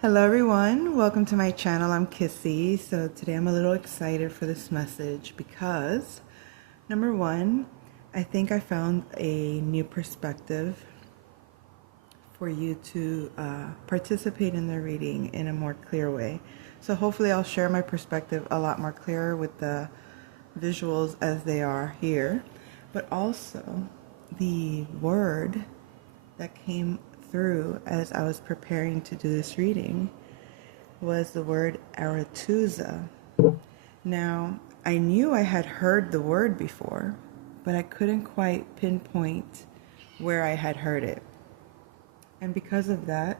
Hello everyone, welcome to my channel. I'm Kissy. So today I'm a little excited for this message because number one, I think I found a new perspective for you to participate in the reading in a more clear way. So hopefully I'll share my perspective a lot more clearer with the visuals as they are here, but also the word that came through as I was preparing to do this reading was the word Aretuza. Now, I knew I had heard the word before, but I couldn't quite pinpoint where I had heard it. And because of that,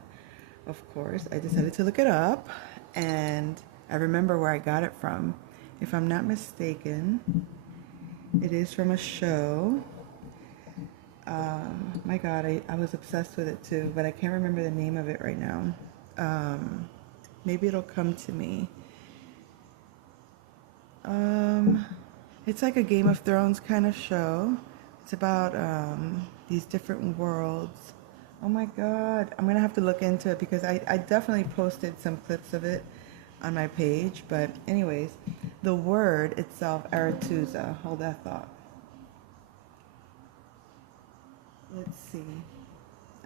of course, I decided to look it up, and I remember where I got it from. If I'm not mistaken, it is from a show. My God, I was obsessed with it too, but I can't remember the name of it right now. Maybe it'll come to me. It's like a Game of Thrones kind of show. It's about these different worlds. Oh my God, I'm gonna have to look into it because I definitely posted some clips of it on my page. But anyways, the word itself, Aretuza, hold that thought. Let's see.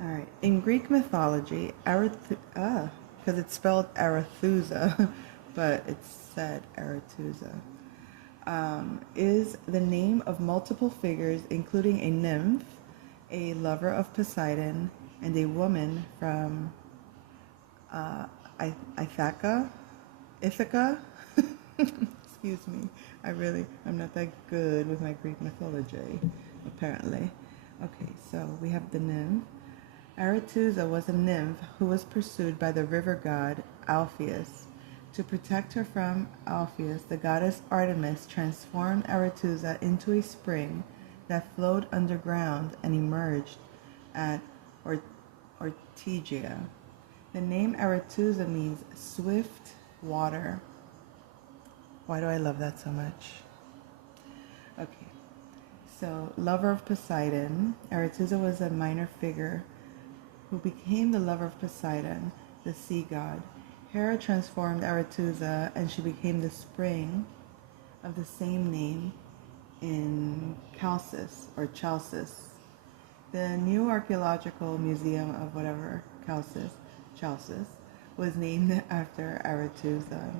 All right. In Greek mythology, because it's spelled Arethusa, but it's said Aretuza, is the name of multiple figures, including a nymph, a lover of Poseidon, and a woman from Ithaca. Excuse me. I'm not that good with my Greek mythology, apparently. Okay, so we have the nymph. Aretuza was a nymph who was pursued by the river god Alpheus. To protect her from Alpheus, the goddess Artemis transformed Aretuza into a spring that flowed underground and emerged at Ortygia. The name Aretuza means swift water. Why do I love that so much? Okay, so lover of Poseidon, Aretuza was a minor figure who became the lover of Poseidon, the sea god. Hera transformed Aretuza and she became the spring of the same name in Chalcis or Chalcis. The new archaeological museum of whatever Chalcis was named after Aretuza.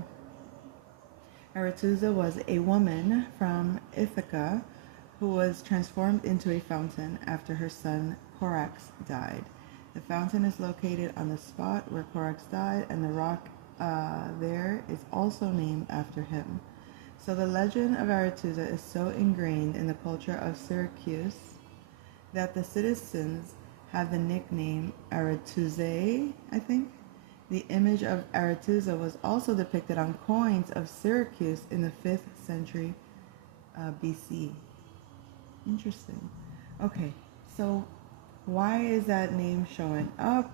Aretuza was a woman from Ithaca who was transformed into a fountain after her son Corax died. The fountain is located on the spot where Corax died, and the rock there is also named after him. So the legend of Aretuza is so ingrained in the culture of Syracuse that the citizens have the nickname Aretuzae, I think. The image of Aretuza was also depicted on coins of Syracuse in the 5th century BC. Interesting. Okay, so why is that name showing up?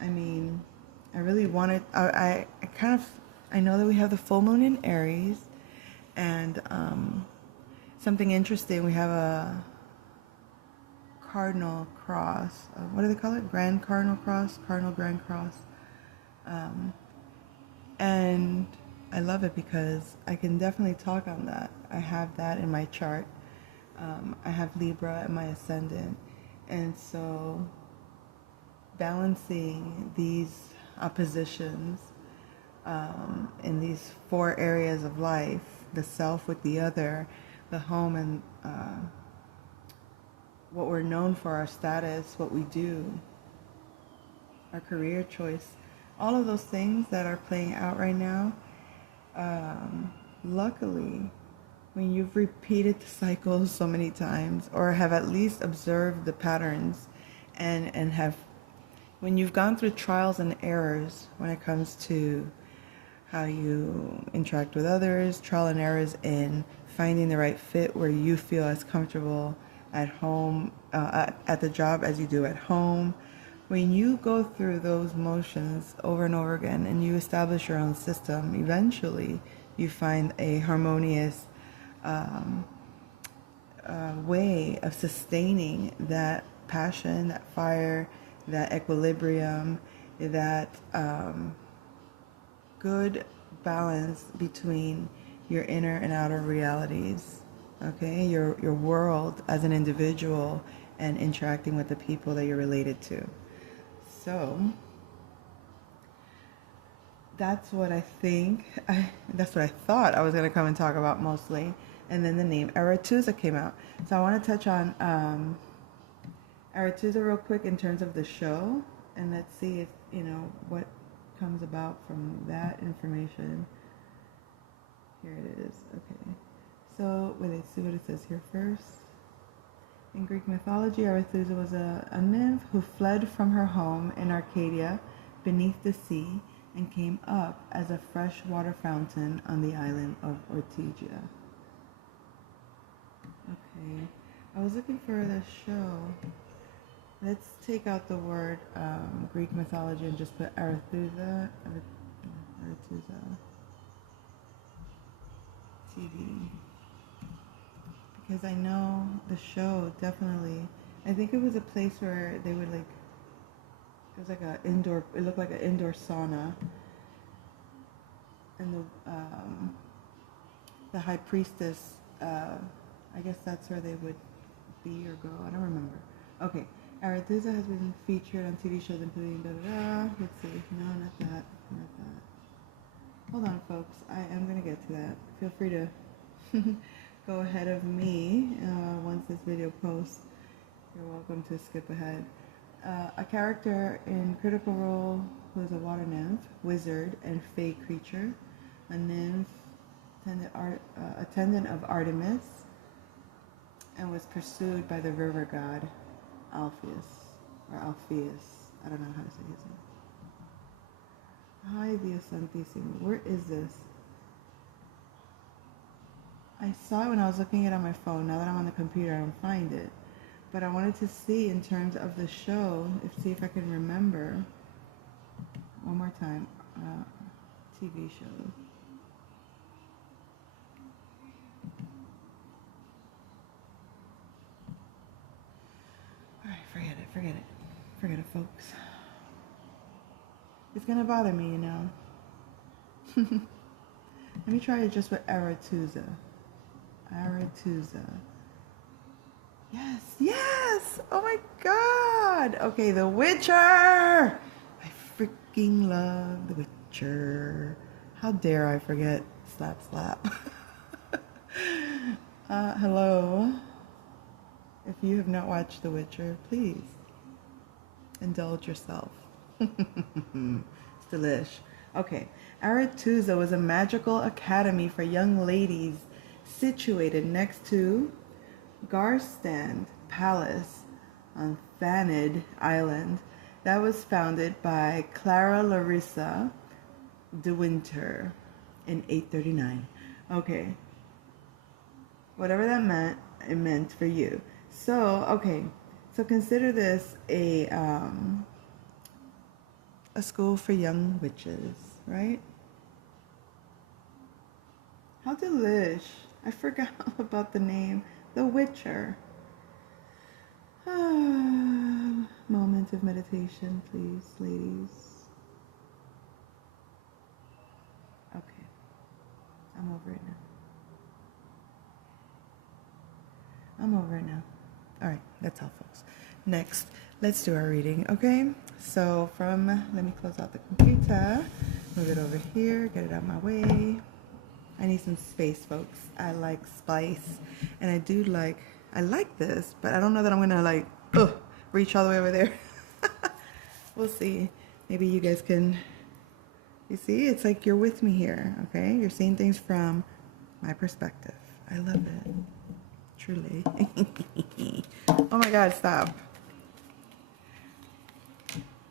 I mean, I really wanted, I know that we have the full moon in Aries, and something interesting, we have a cardinal cross. What do they call it? Grand cardinal cross? Cardinal grand cross. And I love it because I can definitely talk on that. I have that in my chart. I have Libra in my ascendant. And so balancing these oppositions in these 4 areas of life, the self with the other, the home and what we're known for, our status, what we do, our career choice, all of those things that are playing out right now, luckily, when you've repeated the cycles so many times or have at least observed the patterns and have, when you've gone through trials and errors when it comes to how you interact with others, trial and errors in finding the right fit where you feel as comfortable at home, at the job as you do at home. When you go through those motions over and over again and you establish your own system, eventually you find a harmonious way of sustaining that passion, that fire, that equilibrium, that good balance between your inner and outer realities, okay? Your world as an individual and interacting with the people that you're related to. So that's what I think, that's what I thought I was going to come and talk about mostly. And then the name Aretuza came out. So I want to touch on Aretuza real quick in terms of the show. And let's see if, what comes about from that information. Here it is. Okay. So, let's see what it says here first. In Greek mythology, Arethusa was a nymph who fled from her home in Arcadia beneath the sea and came up as a fresh water fountain on the island of Ortygia. Okay, I was looking for the show. Let's take out the word Greek mythology and just put Arethusa, Aretuza TV. Because I know the show definitely, I think it was a place where they would it was like a indoor, it looked like an indoor sauna. And the high priestess, I guess that's where they would be or go, I don't remember. Okay, Aretuza has been featured on TV shows including let's see, no, not that. Hold on folks, I am going to get to that. Feel free to go ahead of me once this video posts. You're welcome to skip ahead. A character in Critical Role who is a water nymph, wizard, and fey creature. A nymph, attendant of Artemis, and was pursued by the river god Alpheus. I don't know how to say his name. Hi, Dios Santísimo. Where is this? I saw it when I was looking at it on my phone. Now that I'm on the computer, I don't find it. But I wanted to see in terms of the show, see if I can remember. One more time. TV show. Alright, forget it, folks. It's gonna bother me, Let me try it just with Aretuza. Yes! Oh my god! Okay, The Witcher! I freaking love The Witcher. How dare I forget? Slap. Hello. If you have not watched The Witcher, please indulge yourself. It's delish. Okay, Aretuza was a magical academy for young ladies situated next to Garstand Palace on Thanid Island that was founded by Clara Larissa de Winter in 839. Okay, whatever that meant, it meant for you. So, okay, so consider this a school for young witches, right? How delish. I forgot about the name. The Witcher. Moment of meditation, please, ladies. Okay. I'm over it now. Alright, that's all, folks. Next, let's do our reading, okay? So let me close out the computer, move it over here, get it out of my way. I need some space, folks. I like spice, and I like this, but I don't know that I'm gonna reach all the way over there. We'll see. Maybe you guys can, you see, it's like you're with me here, okay? You're seeing things from my perspective. I love it. Truly. Oh my God, stop.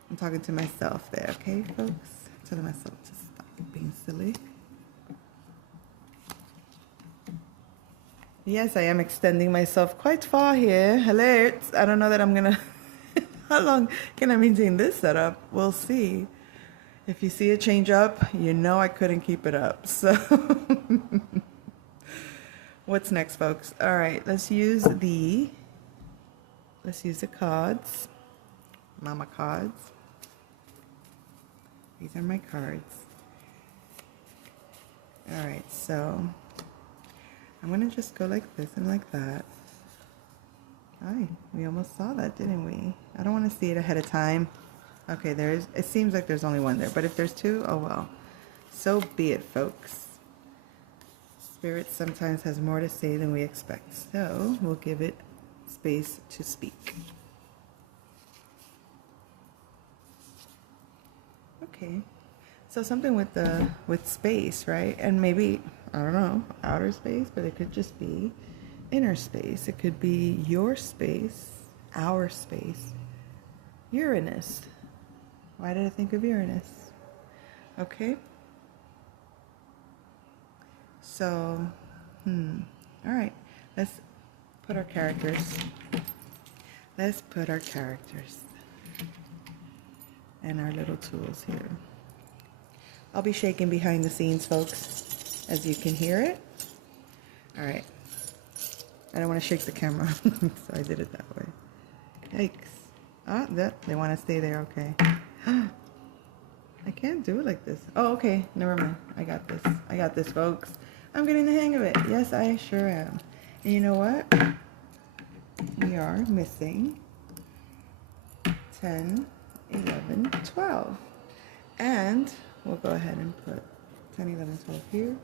I'm talking to myself there, okay, folks? Telling myself to stop being silly. Yes, I am extending myself quite far here. Alert. I don't know that I'm gonna... How long can I maintain this setup? We'll see. If you see it change up, you know I couldn't keep it up. So... What's next, folks? All right, let's use the cards. Mama cards. These are my cards. All right, so I'm gonna just go like this and like that. Hi, we almost saw that, didn't we? I don't want to see it ahead of time. Okay, it seems like there's only one there, but if there's two, oh well. So be it, folks. Spirit sometimes has more to say than we expect, so we'll give it space to speak. Okay, so something with space, right? And maybe, I don't know, outer space, but it could just be inner space. It could be your space, our space. Uranus. Why did I think of Uranus? Okay. So, all right. Let's put our characters. Let's put our characters and our little tools here. I'll be shaking behind the scenes, folks, as you can hear it. All right. I don't want to shake the camera, so I did it that way. Yikes. Ah, they want to stay there, okay. I can't do it like this. Oh, okay, never mind. I got this, folks. I'm getting the hang of it. Yes, I sure am. And you know what? We are missing 10, 11, 12. And we'll go ahead and put 10, 11, 12 here.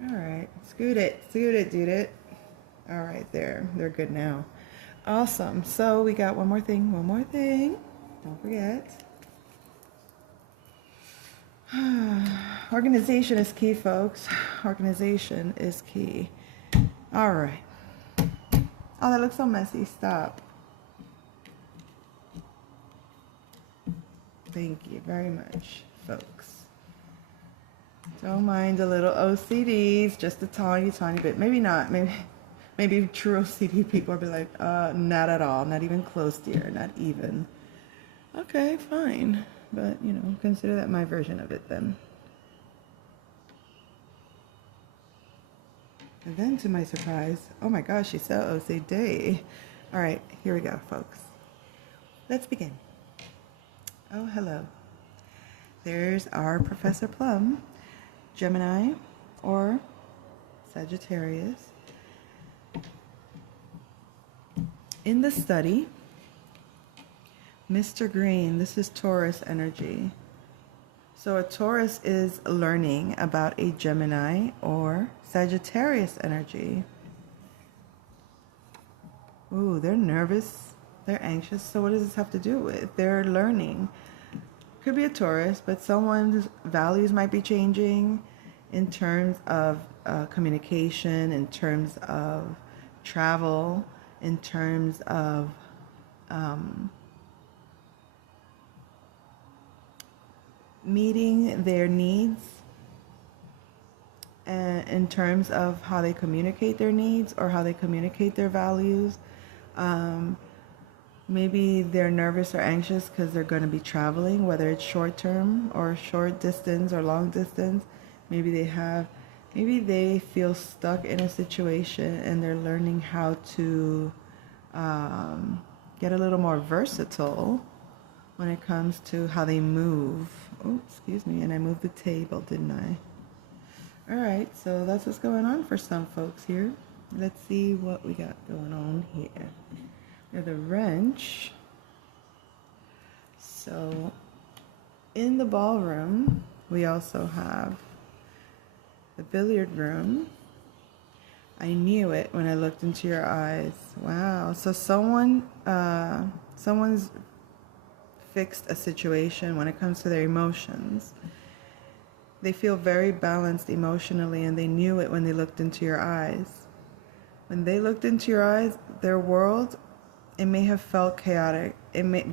All right, scoot it, dude it. All right, they're good now. Awesome. So we got one more thing. Don't forget. Organization is key, folks. Organization is key. All right. Oh, that looks so messy. Stop. Thank you very much, folks. Don't mind a little OCDs, just a tiny bit. Maybe not. Maybe true OCD people will be like, not at all, not even close, dear, not even. Okay, fine. But, you know, consider that my version of it then. And then to my surprise, oh my gosh, she said OCD. All right, here we go, folks. Let's begin. Oh, hello. There's our Professor Plum, Gemini or Sagittarius. In the study, Mr. Green, this is Taurus energy. So a Taurus is learning about a Gemini or Sagittarius energy. Ooh, they're nervous, they're anxious. So what does this have to do with? They're learning. Could be a Taurus, but someone's values might be changing in terms of communication, in terms of travel, in terms of meeting their needs, and in terms of how they communicate their needs or how they communicate their values. Maybe they're nervous or anxious because they're going to be traveling, whether it's short term or short distance or long distance. Maybe they feel stuck in a situation and they're learning how to get a little more versatile when it comes to how they move. Oh, excuse me, and I moved the table, didn't I? All right, so that's what's going on for some folks here. Let's see what we got going on here. We have the wrench. So in the ballroom, we also have the billiard room. I knew it when I looked into your eyes. Wow. So someone's fixed a situation when it comes to their emotions. They feel very balanced emotionally, and they knew it when they looked into your eyes. When they looked into your eyes, their world, it may have felt chaotic.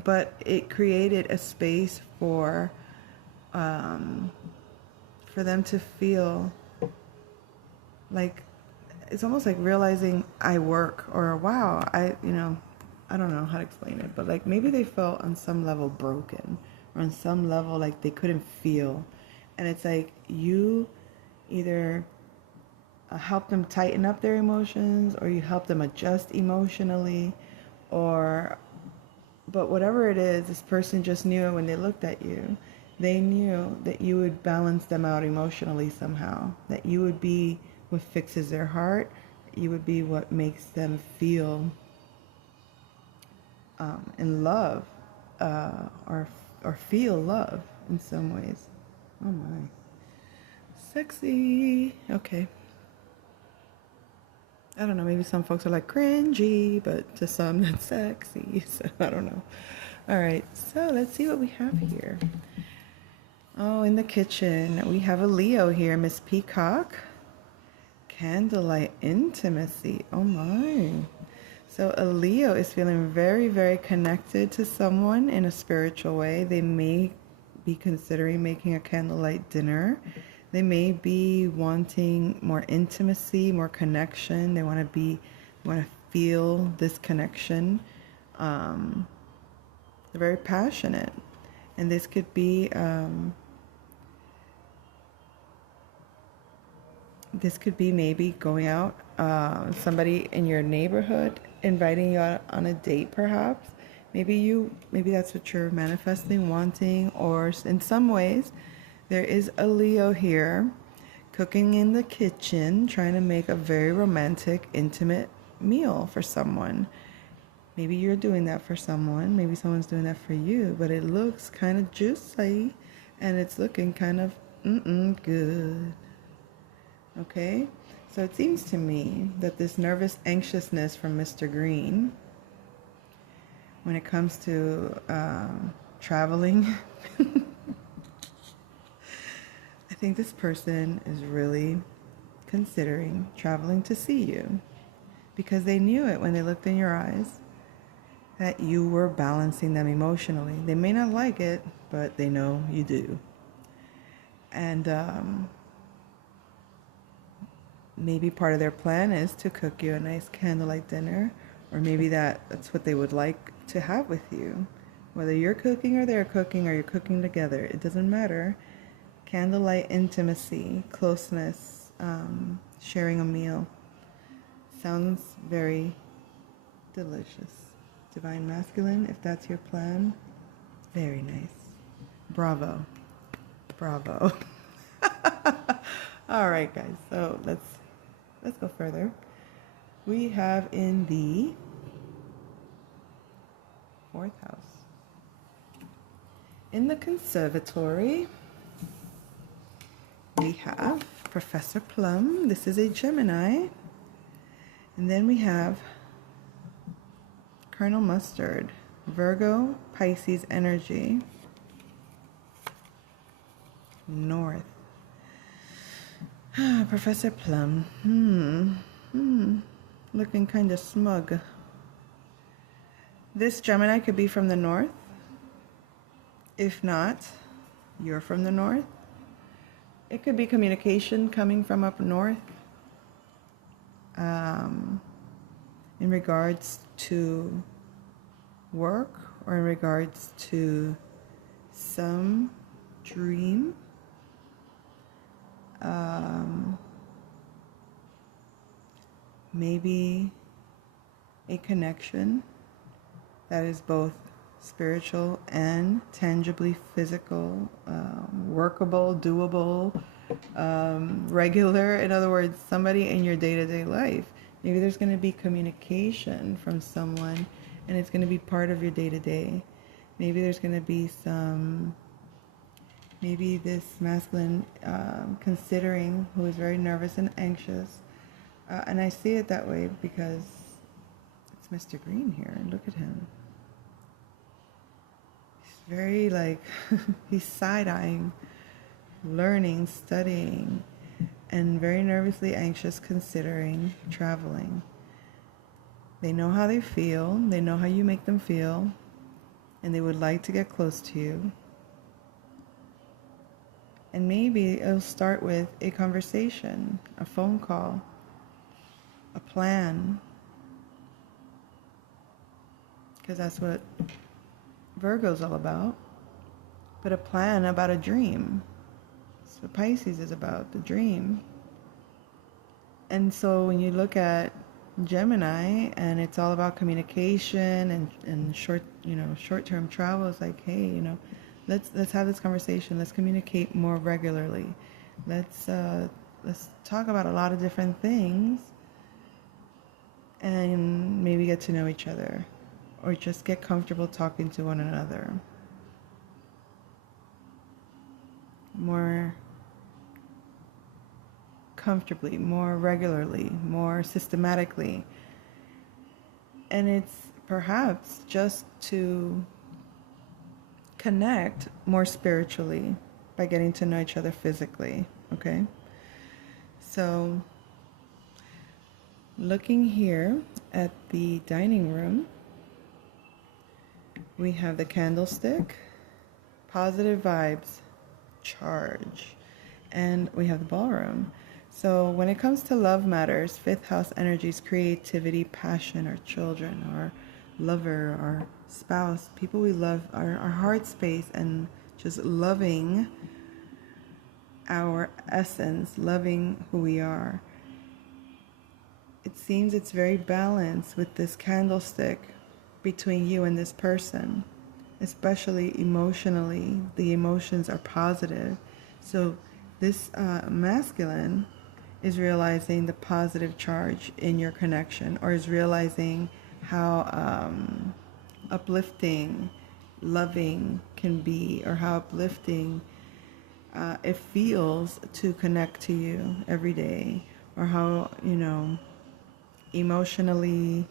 But it created a space for them to feel like, it's almost like realizing I work, or wow, I don't know how to explain it, but like maybe they felt on some level broken, or on some level like they couldn't feel. And it's like you either help them tighten up their emotions, or you help them adjust emotionally, or but whatever it is, this person just knew it when they looked at you. They knew that you would balance them out emotionally somehow, that you would be what fixes their heart, you would be what makes them feel in love, or feel love in some ways. Oh my. Sexy. Okay. I don't know, maybe some folks are like cringy, but to some that's sexy. So I don't know. All right, so let's see what we have here. Oh, in the kitchen, we have a Leo here, Miss Peacock. Candlelight intimacy. Oh my. So a Leo is feeling very, very connected to someone in a spiritual way. They may be considering making a candlelight dinner. They may be wanting more intimacy, more connection. They want to feel this connection. They're very passionate, and this could be maybe going out, somebody in your neighborhood inviting you out on a date, perhaps. Maybe that's what you're manifesting, wanting, or in some ways, there is a Leo here cooking in the kitchen, trying to make a very romantic, intimate meal for someone. Maybe you're doing that for someone, maybe someone's doing that for you, but it looks kind of juicy, and it's looking kind of good. Okay, so it seems to me that this nervous anxiousness from Mr. Green, when it comes to traveling, I think this person is really considering traveling to see you, because they knew it when they looked in your eyes that you were balancing them emotionally. They may not like it, but they know you do. And maybe part of their plan is to cook you a nice candlelight dinner, or maybe that's what they would like to have with you. Whether you're cooking or they're cooking, or you're cooking together, it doesn't matter. Candlelight intimacy, closeness, sharing a meal. Sounds very delicious. Divine masculine, if that's your plan, very nice. Bravo. Bravo. All right, guys, so let's go further. We have in the 4th house, in the conservatory, we have Professor Plum. This is a Gemini. And then we have Colonel Mustard, Virgo, Pisces energy, North. Professor Plum, looking kind of smug. This Gemini could be from the North. If not, you're from the North. It could be communication coming from up north, in regards to work, or in regards to some dream. Maybe a connection that is both spiritual and tangibly physical, workable, doable, regular. In other words, somebody in your day-to-day life. Maybe there's going to be communication from someone, and it's going to be part of your day-to-day. Maybe there's going to be maybe this masculine considering, who is very nervous and anxious. And I see it that way because it's Mr. Green here. Look at him. He's very he's side-eyeing, learning, studying, and very nervously anxious considering traveling. They know how they feel. They know how you make them feel. And they would like to get close to you. And maybe it'll start with a conversation, a phone call, a plan. Because that's what Virgo's all about. But a plan about a dream. That's what Pisces is about, the dream. And so when you look at Gemini and it's all about communication and short-term travel, it's like, hey, let's have this conversation. Let's communicate more regularly. Let's let's talk about a lot of different things and maybe get to know each other or just get comfortable talking to one another more comfortably, more regularly, more systematically. And it's perhaps just to connect more spiritually by getting to know each other physically, okay? So, looking here at the dining room, we have the candlestick, positive vibes, charge, and we have the ballroom. So when it comes to love matters, fifth house energies, creativity, passion, our children, our lover, our spouse, people we love, our heart space, and just loving our essence, loving who we are. It seems it's very balanced with this candlestick between you and this person, especially emotionally. The emotions are positive. So this masculine is realizing the positive charge in your connection, or is realizing how uplifting loving can be, or how uplifting it feels to connect to you every day, or how, emotionally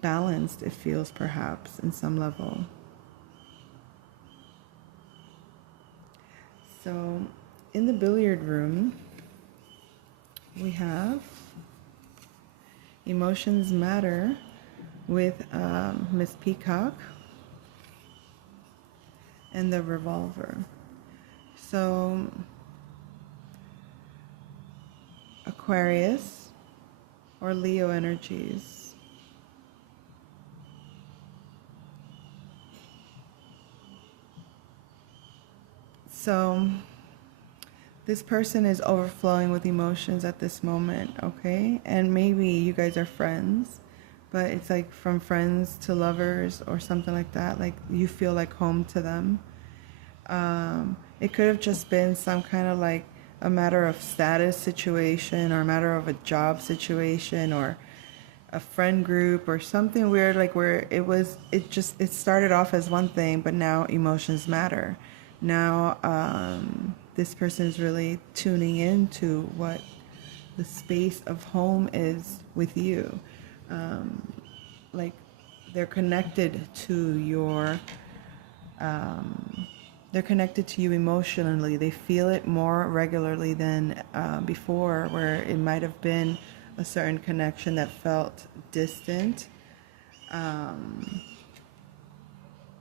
balanced it feels perhaps in some level. So in the billiard room, we have Emotions Matter with Miss Peacock and the revolver. So Aquarius or Leo energies. So this person is overflowing with emotions at this moment, okay? And maybe you guys are friends, but it's like from friends to lovers or something like that. Like you feel like home to them. It could have just been some kind of like a matter of status situation, or a matter of a job situation, or a friend group, or something weird, like where it started off as one thing, but now emotions matter. Now this person is really tuning into what the space of home is with you. Like they're connected to your they're connected to you emotionally. They feel it more regularly than before, where it might have been a certain connection that felt distant.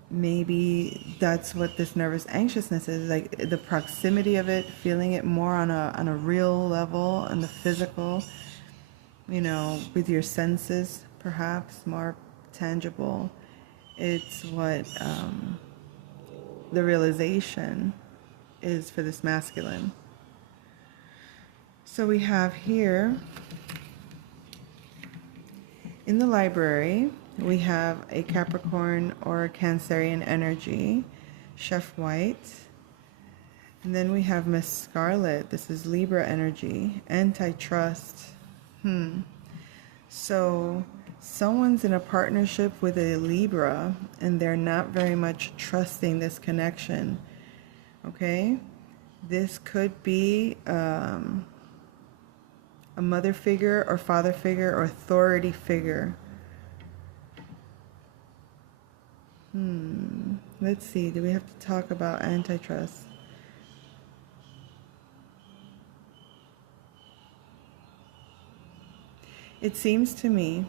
Maybe that's what this nervous anxiousness is, like the proximity of it, feeling it more on a real level, on the physical, with your senses, perhaps more tangible. It's what the realization is for this masculine. So we have here in the library, we have a Capricorn or a Cancerian energy, Chef White. And then we have Miss Scarlet. This is Libra energy, antitrust. So someone's in a partnership with a Libra and they're not very much trusting this connection. Okay? This could be a mother figure or father figure or authority figure. Let's see. Do we have to talk about antitrust? It seems to me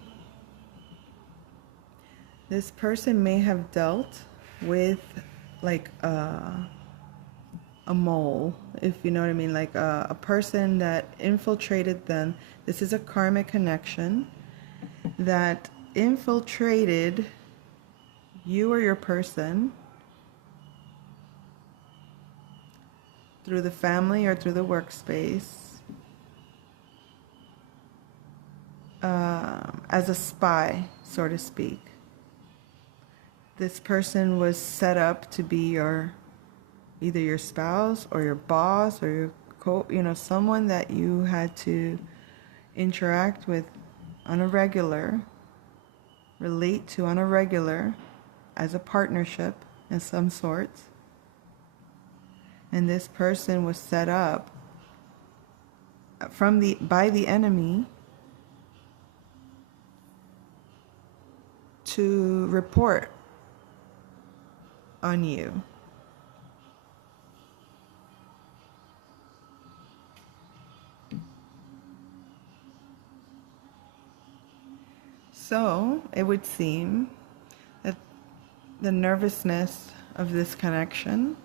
this person may have dealt with like a mole, if you know what I mean, like a person that infiltrated them. This is a karmic connection that infiltrated you or your person through the family or through the workspace. as a spy, so to speak. This person was set up to be either your spouse or your boss or your someone that you had to interact with on a regular, relate to on a regular, as a partnership in some sorts. And this person was set up by the enemy to report on you. So it would seem that the nervousness of this connection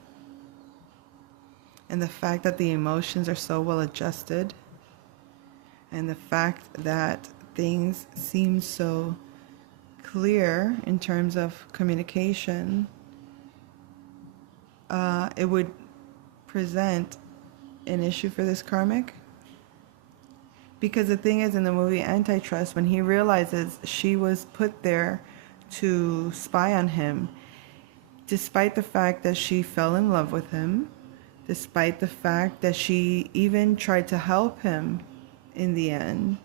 and the fact that the emotions are so well adjusted and the fact that things seem so clear in terms of communication, it would present an issue for this karmic. Because the thing is, in the movie Antitrust, when he realizes she was put there to spy on him, despite the fact that she fell in love with him, despite the fact that she even tried to help him in the end,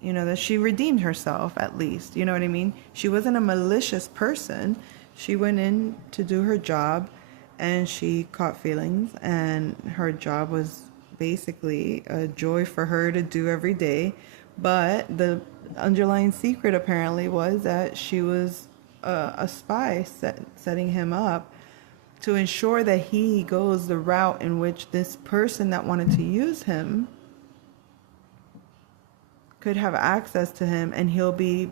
that she redeemed herself at least, you know what I mean? She wasn't a malicious person. She went in to do her job and she caught feelings, and her job was basically a joy for her to do every day. But the underlying secret apparently was that she was a spy setting him up to ensure that he goes the route in which this person that wanted to use him could have access to him, and he'll be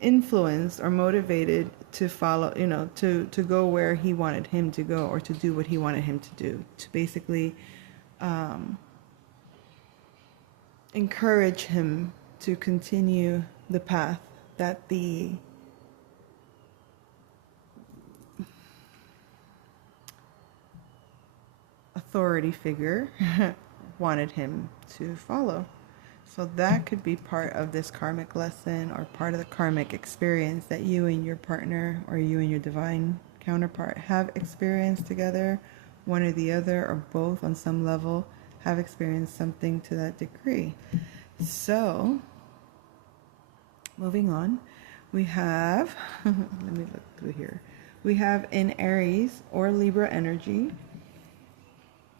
influenced or motivated to follow, to go where he wanted him to go, or to do what he wanted him to do, to basically encourage him to continue the path that the authority figure wanted him to follow. So that could be part of this karmic lesson, or part of the karmic experience that you and your partner, or you and your divine counterpart, have experienced together. One or the other, or both on some level, have experienced something to that degree. So, moving on, we have, let me look through here. We have in Aries or Libra energy,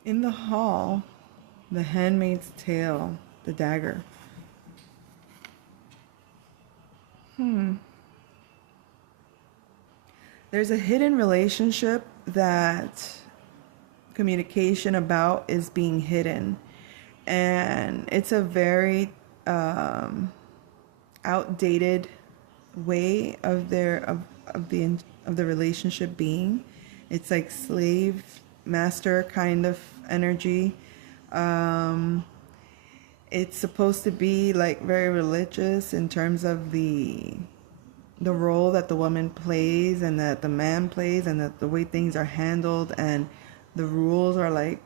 in the hall, the Handmaid's Tale, the dagger. There's a hidden relationship that communication about is being hidden, and it's a very outdated way of the relationship being. It's like slave master kind of energy. It's supposed to be like very religious in terms of the role that the woman plays and that the man plays, and that the way things are handled, and the rules are like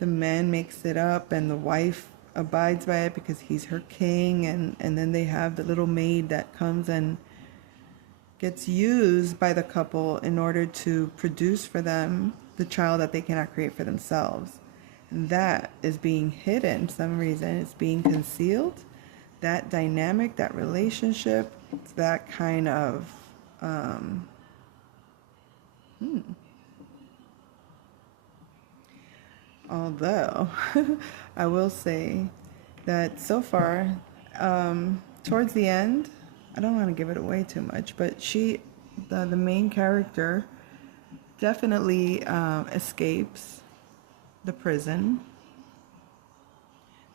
the man makes it up and the wife abides by it because he's her king, and then they have the little maid that comes and gets used by the couple in order to produce for them the child that they cannot create for themselves. And that is being hidden for some reason. It's being concealed. That dynamic, that relationship, that kind of although I will say that so far, towards the end, I don't want to give it away too much, but the main character definitely escapes the prison,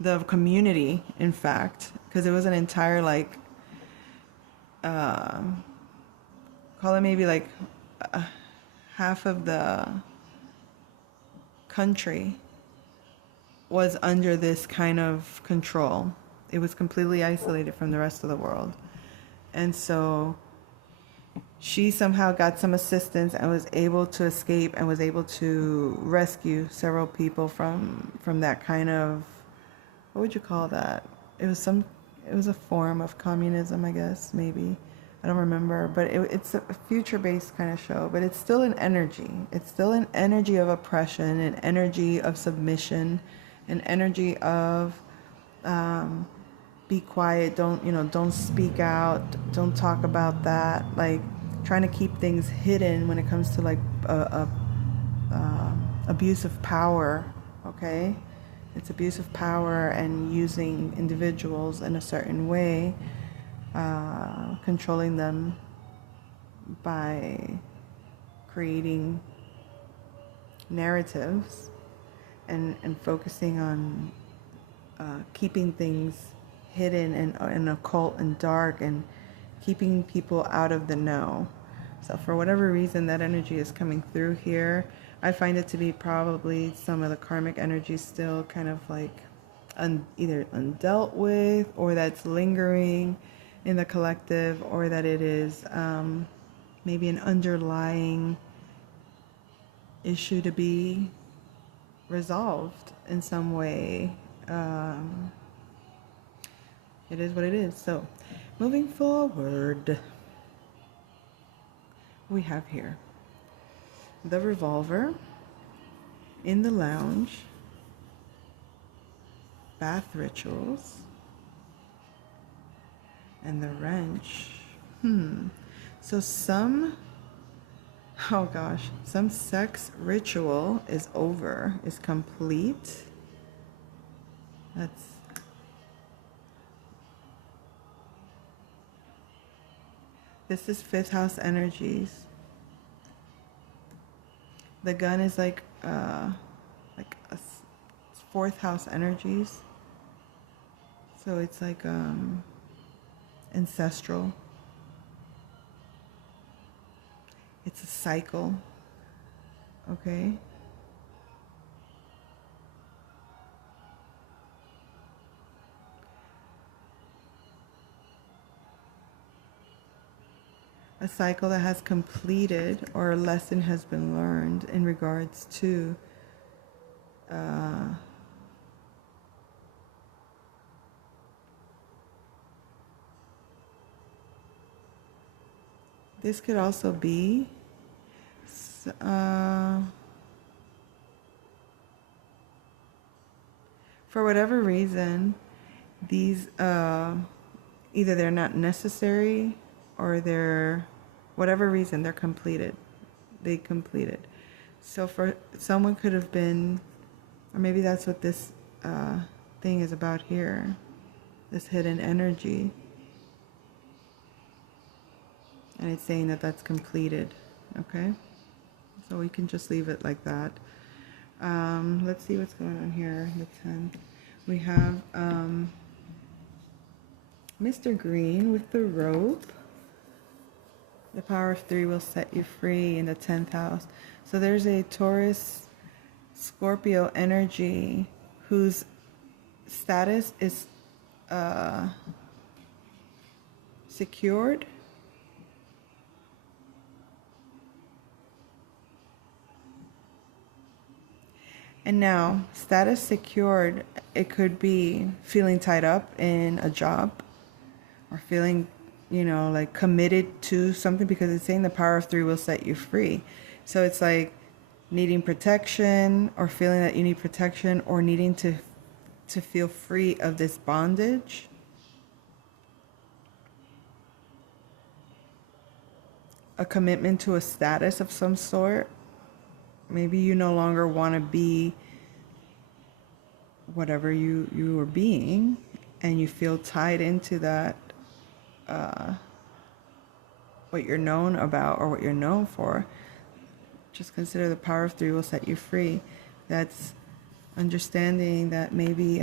the community, in fact, because it was an entire, like, call it maybe like half of the country was under this kind of control. It was completely isolated from the rest of the world. And so she somehow got some assistance and was able to escape and was able to rescue several people from that kind of, what would you call that? It was some it was a form of communism, I guess, maybe. I don't remember, but it's a future-based kind of show, but it's still an energy. It's still an energy of oppression, an energy of submission, an energy of be quiet, don't speak out, don't talk about that, like trying to keep things hidden when it comes to like abuse of power, okay? It's abuse of power and using individuals in a certain way, controlling them by creating narratives and focusing on keeping things hidden and occult and dark and keeping people out of the know. So for whatever reason that energy is coming through here, I find it to be probably some of the karmic energy still kind of like either undealt with, or that's lingering in the collective, or that it is maybe an underlying issue to be resolved in some way. It is what it is. So moving forward, we have here the revolver in the lounge, bath rituals, and the wrench. So some sex ritual is over, is complete. This is fifth house energies. The gun is like a fourth house energies. So it's like ancestral. It's a cycle. Okay. A cycle that has completed, or a lesson has been learned in regards to this could also be for whatever reason, these either they're not necessary, or they're, whatever reason, they're completed. They completed. So for someone could have been, or maybe that's what this thing is about here, this hidden energy. And it's saying that that's completed, okay? So we can just leave it like that. Let's see what's going on here, the 10th. We have Mr. Green with the rope. The power of 3 will set you free in the 10th house. So there's a Taurus, Scorpio energy whose status is secured. And now, status secured, it could be feeling tied up in a job, or feeling, like committed to something, because it's saying the power of 3 will set you free. So it's like needing protection, or feeling that you need protection, or needing to feel free of this bondage. A commitment to a status of some sort. Maybe you no longer want to be whatever you were being, and you feel tied into that, what you're known about or what you're known for. Just consider the power of 3 will set you free. That's understanding that maybe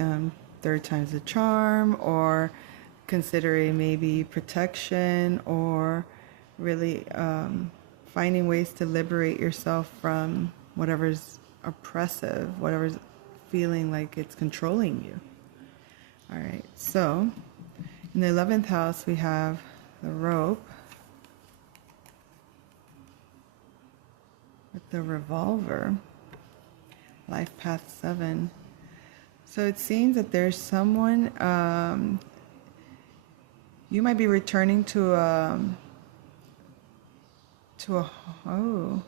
third time's a charm, or considering maybe protection, or really finding ways to liberate yourself from whatever's oppressive, whatever's feeling like it's controlling you. All right, so in the 11th house, we have the rope with the revolver, life path 7. So it seems that there's someone You might be returning to a oh,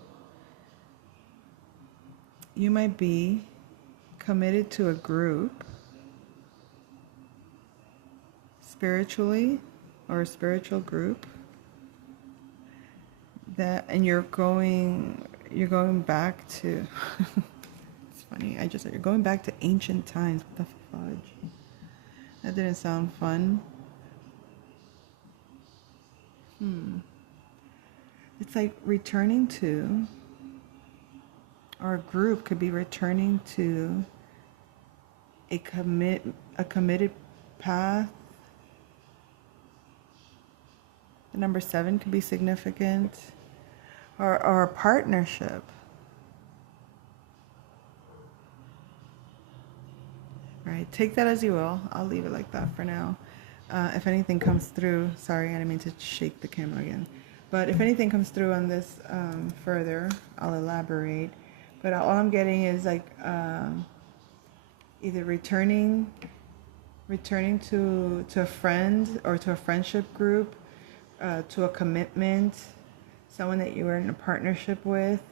you might be committed to a group spiritually, or a spiritual group, that, and you're going back to it's funny, I just said you're going back to ancient times. What the fudge? That didn't sound fun. It's like returning to, or a group could be returning to a committed path. The number 7 could be significant, or a partnership. Right, take that as you will. I'll leave it like that for now. If anything comes through, sorry, I didn't mean to shake the camera again. But if anything comes through on this further, I'll elaborate. But all I'm getting is like either returning to a friend, or to a friendship group, to a commitment, someone that you were in a partnership with,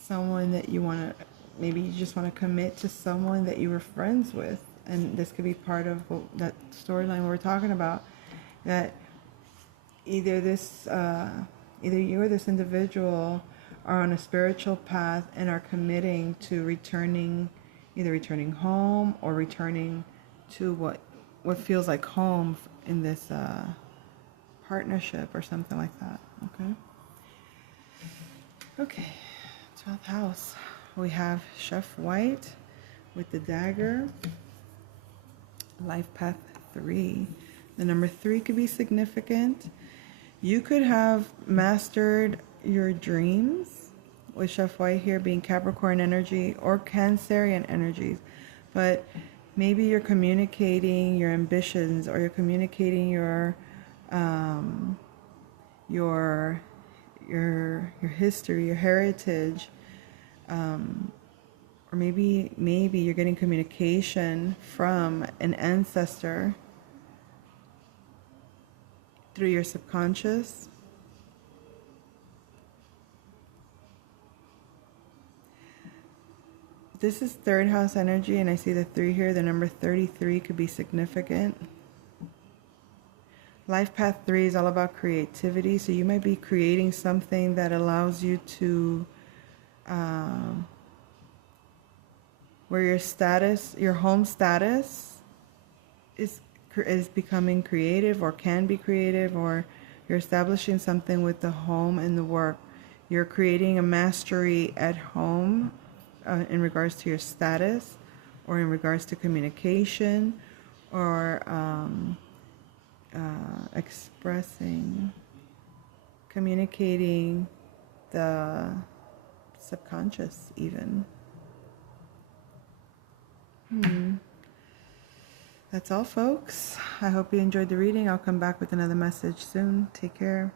someone that you want to, maybe you just want to commit to someone that you were friends with. And this could be part of that storyline we're talking about, that either you or this individual are on a spiritual path and are committing to either returning home, or returning to what feels like home in this partnership or something like that. Okay, 12th house. We have Chef White with the dagger. Life path 3. The number 3 could be significant. You could have mastered your dreams, with Chef White here being Capricorn energy or Cancerian energies. But maybe you're communicating your ambitions, or you're communicating your history, your heritage, or maybe you're getting communication from an ancestor through your subconscious. This is 3rd house energy, and I see the 3 here. The number 33 could be significant. Life path 3 is all about creativity, so you might be creating something that allows you to where your home status is becoming creative, or can be creative, or you're establishing something with the home and the work. You're creating a mastery at home in regards to your status, or in regards to communication, or communicating the subconscious even. That's all, folks. I hope you enjoyed the reading. I'll come back with another message soon. Take care.